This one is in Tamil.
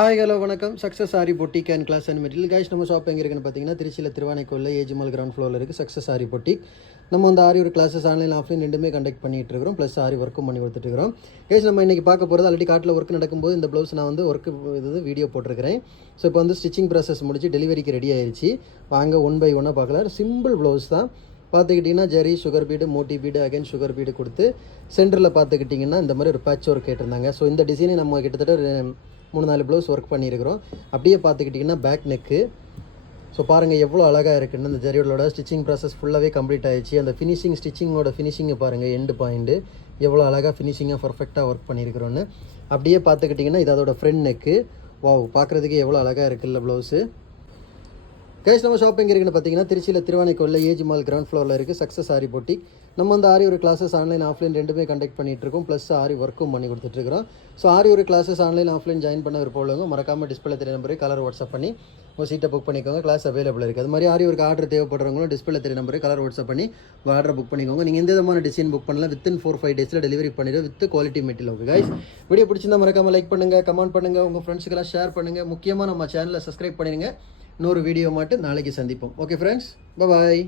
ஹாய் ஹலோ வணக்கம் success Aari boutique and class and material guys. நம்ம ஷாப் எங்கே இருக்குன்னு பார்த்தீங்கன்னா திருச்சியில் திருவானைக்கோவில் ஏஜிமல் கிரவுண்ட் ஃப்ளோரில் இருக்குது சக்ஸஸ் ஆரி பொட்டிக். நம்ம வந்து ஆரி ஒரு கிளாஸஸ் ஆன்லைன் ஆஃப்லைன் ரெண்டுமே கண்டக்ட் பண்ணிட்டு இருக்கிறோம். ப்ளஸ் ஆரி ஒர்க்கும் பண்ணி கொடுத்துட்டுருக்கோம். கைஸ் நம்ம இன்றைக்கி பார்க்க போகிறது ஆல்ரெடி காட்டில் ஒர்க் நடக்கும்போது இந்த ப்ளவுஸ் நான் வந்து ஒர்க்கு இது வீடியோ போட்டிருக்கிறேன். ஸோ இப்போ வந்து ஸ்டிச்சிங் ப்ராசஸ் முடிச்சு டெலிவரிக்கு ரெடி ஆயிடுச்சு. வாங்க ஒன் பை ஒன்னாக பார்க்கலாம். சிம்பிள் ப்ளவுஸ் தான். பார்த்துக்கிட்டிங்கன்னா ஜெரி sugar bead Moti bead again sugar bead கொடுத்து சென்டரில் பார்த்துக்கிட்டிங்கன்னா இந்த மாதிரி ஒரு பேட்ச் ஒர்க் கேட்டிருந்தாங்க. ஸோ இந்த டிசைனை நம்ம கிட்டத்தட்ட 3-4 ப்ளவுஸ் ஒர்க் பண்ணியிருக்கிறோம். அப்படியே பார்த்துக்கிட்டிங்கன்னா பேக் நெக்கு. ஸோ பாருங்கள் எவ்வளோ அழகாக இருக்குன்னு. இந்த ஜரியோட ஸ்டிச்சிங் ப்ராசஸ் ஃபுல்லாகவே கம்ப்ளீட் ஆகிடுச்சு. அந்த ஃபினிஷிங் ஸ்டிச்சிங்கோட ஃபினிஷிங்கை பாருங்கள், எண்டு பாயிண்ட்டு எவ்வளோ அழகாக ஃபினிஷிங்காக பர்ஃபெக்டாக ஒர்க் பண்ணியிருக்கிறோன்னு. அப்படியே பார்த்துக்கிட்டிங்கன்னா இது அதோட ஃப்ரண்ட் நெக்கு. வாவ், பார்க்குறதுக்கு எவ்வளோ அழகாக இருக்குல்ல ப்ளவுஸு. கைஸ் நம்ம ஷாப் எங்கே இருக்குன்னு பார்த்தீங்கன்னா திருச்சியில் திருவானைக்கோவில் ஏஜி மால் கிரவுண்ட் ஃப்ளோரில் இருக்குது சக்ஸஸ் ஆரி பொட்டிக். நம்ம வந்து ஆரி ஒரு கிளாஸஸ் ஆன்லைன் ஆஃப்லைன் ரெண்டுமே கண்டக்ட் பண்ணிட்டு இருக்கோம். ப்ளஸ் ஆரி ஒர்க்கும் பண்ணி கொடுத்துட்ருக்கோம். ஸோ ஆரி ஒரு கிளாஸஸ் ஆன்லைன் ஆஃப்லைன் ஜாயின் பண்ண விருப்பம் மறக்காமல் டிஸ்பிளே தெரிய நம்பருக்கு கலர் வாட்ஸ்அப் பண்ணி உங்கள் சீட்டை புக் பண்ணிக்கோங்க. கிளாஸ் அவைலபிள் இருக்குது. அது மாதிரி ஆரி ஒரு ஆர்டர் தேவைப்படுறவங்களும் டிஸ்பிளே தெரிய நம்பருக்கு கலர் வாட்ஸ்அப் பண்ணி உங்கள் ஆர்டர் புக் பண்ணிக்கோங்க. நீங்கள் எந்த விதமான டிசைன் புக் பண்ணலாம். வித்தின் 4-5 டேஸில் டெலிவரி பண்ணிடுவோம் with quality material. Okay guys, video பிடிச்சிருந்தா மறக்காமல் லைக் பண்ணுங்கள், கமெண்ட் பண்ணுங்கள், உங்கள் ஃப்ரெண்ட்ஸுக்கெல்லாம் ஷேர் பண்ணுங்கள். முக்கியமாக நம்ம சேனலை சப்ஸ்கிரைப் பண்ணிடுங்க. இன்னொரு வீடியோ மட்டும் நாளைக்கு சந்திப்போம். ஓகே ஃப்ரெண்ட்ஸ், பாய்.